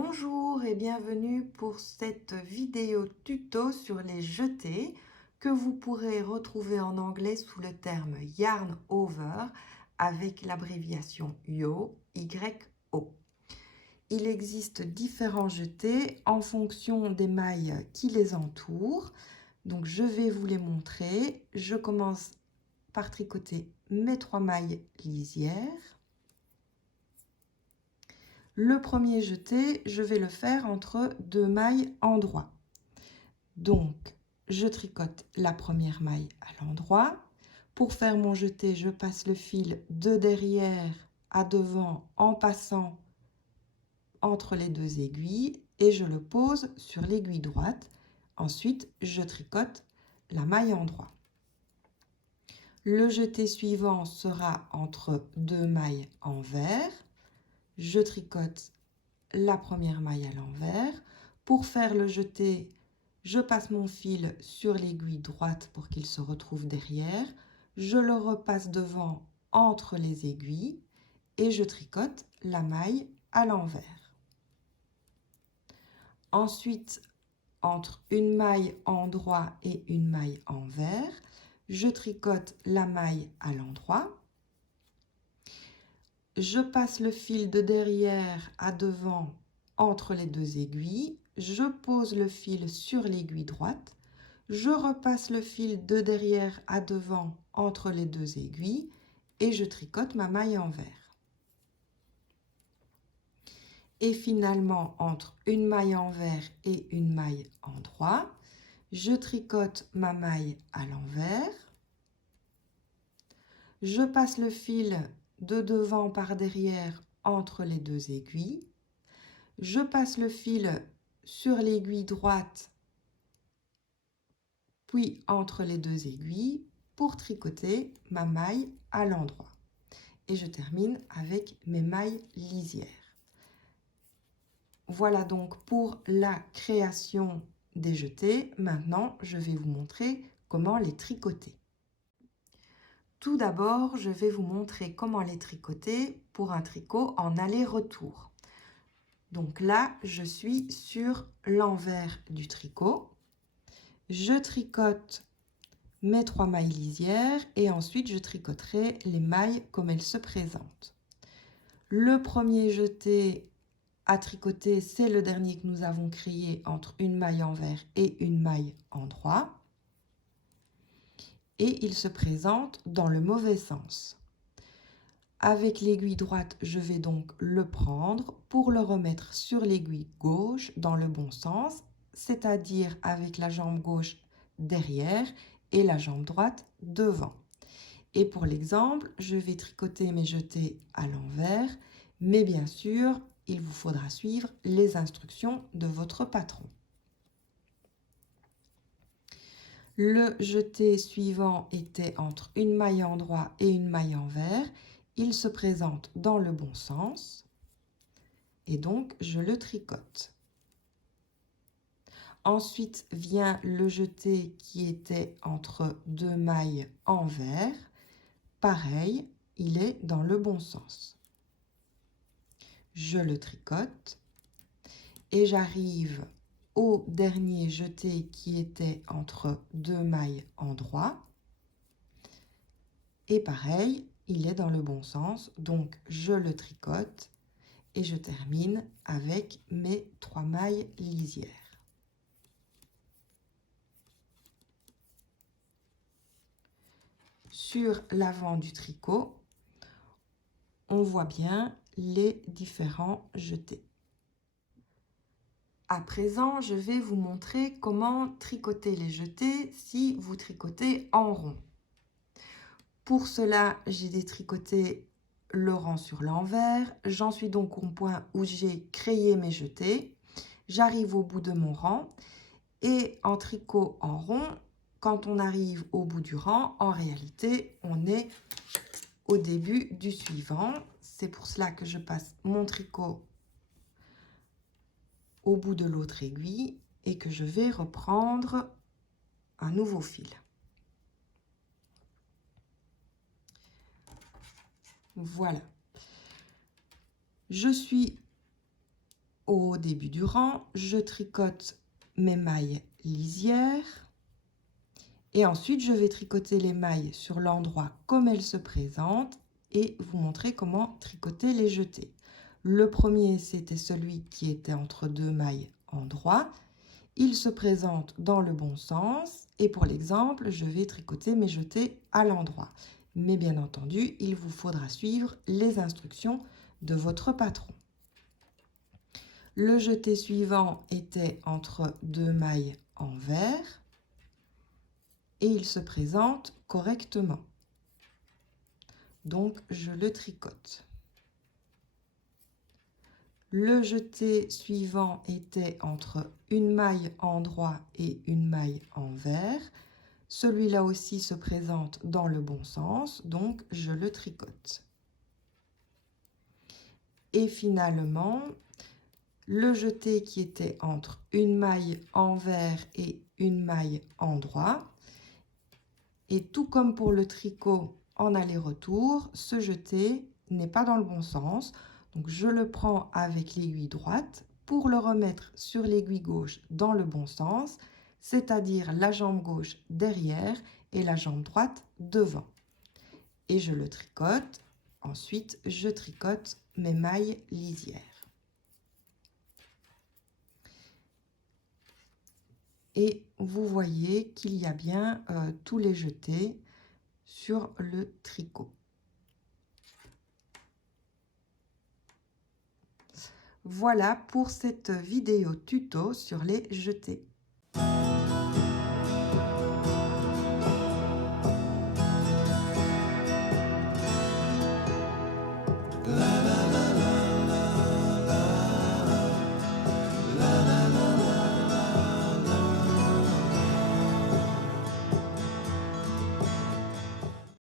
Bonjour et bienvenue pour cette vidéo tuto sur les jetés que vous pourrez retrouver en anglais sous le terme Yarn Over avec l'abréviation YO, Y-O. Il existe différents jetés en fonction des mailles qui les entourent. Donc je vais vous les montrer. Je commence par tricoter mes 3 mailles lisières. Le premier jeté, je vais le faire entre 2 mailles endroit. Donc, je tricote la première maille à l'endroit. Pour faire mon jeté, je passe le fil de derrière à devant en passant entre les 2 aiguilles et je le pose sur l'aiguille droite. Ensuite, je tricote la maille endroit. Le jeté suivant sera entre 2 mailles envers. Je tricote la première maille à l'envers. Pour faire le jeté, je passe mon fil sur l'aiguille droite pour qu'il se retrouve derrière. Je le repasse devant entre les aiguilles et je tricote la maille à l'envers. Ensuite, entre une maille endroit et une maille envers, je tricote la maille à l'endroit. Je passe le fil de derrière à devant entre les 2 aiguilles, je pose le fil sur l'aiguille droite, je repasse le fil de derrière à devant entre les 2 aiguilles et je tricote ma maille envers. Et finalement, entre une maille envers et une maille endroit, je tricote ma maille à l'envers, je passe le fil de devant par derrière entre les 2 aiguilles, je passe le fil sur l'aiguille droite puis entre les 2 aiguilles pour tricoter ma maille à l'endroit. Et je termine avec mes mailles lisières. Voilà donc pour la création des jetés. Maintenant, je vais vous montrer comment les tricoter. Tout d'abord, je vais vous montrer comment les tricoter pour un tricot en aller-retour. Donc là, je suis sur l'envers du tricot. Je tricote mes 3 mailles lisières et ensuite je tricoterai les mailles comme elles se présentent. Le premier jeté à tricoter, c'est le dernier que nous avons créé entre une maille envers et une maille endroit. Et il se présente dans le mauvais sens. Avec l'aiguille droite, je vais donc le prendre pour le remettre sur l'aiguille gauche dans le bon sens, c'est-à-dire avec la jambe gauche derrière et la jambe droite devant. Et pour l'exemple, je vais tricoter mes jetés à l'envers, mais bien sûr, il vous faudra suivre les instructions de votre patron. Le jeté suivant était entre une maille endroit et une maille envers. Il se présente dans le bon sens et donc je le tricote. Ensuite vient le jeté qui était entre 2 mailles envers. Pareil, il est dans le bon sens. Je le tricote et j'arrive au dernier jeté qui était entre 2 mailles endroit. Et pareil, il est dans le bon sens, donc je le tricote et je termine avec mes 3 mailles lisières. Sur l'avant du tricot, on voit bien les différents jetés. À présent, je vais vous montrer comment tricoter les jetés si vous tricotez en rond. Pour cela, j'ai détricoté le rang sur l'envers. J'en suis donc au point où j'ai créé mes jetés. J'arrive au bout de mon rang et en tricot en rond, quand on arrive au bout du rang, en réalité, on est au début du suivant. C'est pour cela que je passe mon tricot au bout de l'autre aiguille et que je vais reprendre un nouveau fil. Voilà. Je suis au début du rang, je tricote mes mailles lisières et ensuite je vais tricoter les mailles sur l'endroit comme elles se présentent et vous montrer comment tricoter les jetés. Le premier, c'était celui qui était entre 2 mailles endroit. Il se présente dans le bon sens et pour l'exemple, je vais tricoter mes jetés à l'endroit. Mais bien entendu, il vous faudra suivre les instructions de votre patron. Le jeté suivant était entre 2 mailles envers et il se présente correctement. Donc, je le tricote. Le jeté suivant était entre une maille endroit et une maille envers. Celui-là aussi se présente dans le bon sens, donc je le tricote. Et finalement, le jeté qui était entre une maille envers et une maille endroit. Et tout comme pour le tricot en aller-retour, ce jeté n'est pas dans le bon sens. Donc je le prends avec l'aiguille droite pour le remettre sur l'aiguille gauche dans le bon sens, c'est-à-dire la jambe gauche derrière et la jambe droite devant. Et je le tricote. Ensuite, je tricote mes mailles lisières. Et vous voyez qu'il y a bien tous les jetés sur le tricot. Voilà pour cette vidéo tuto sur les jetés.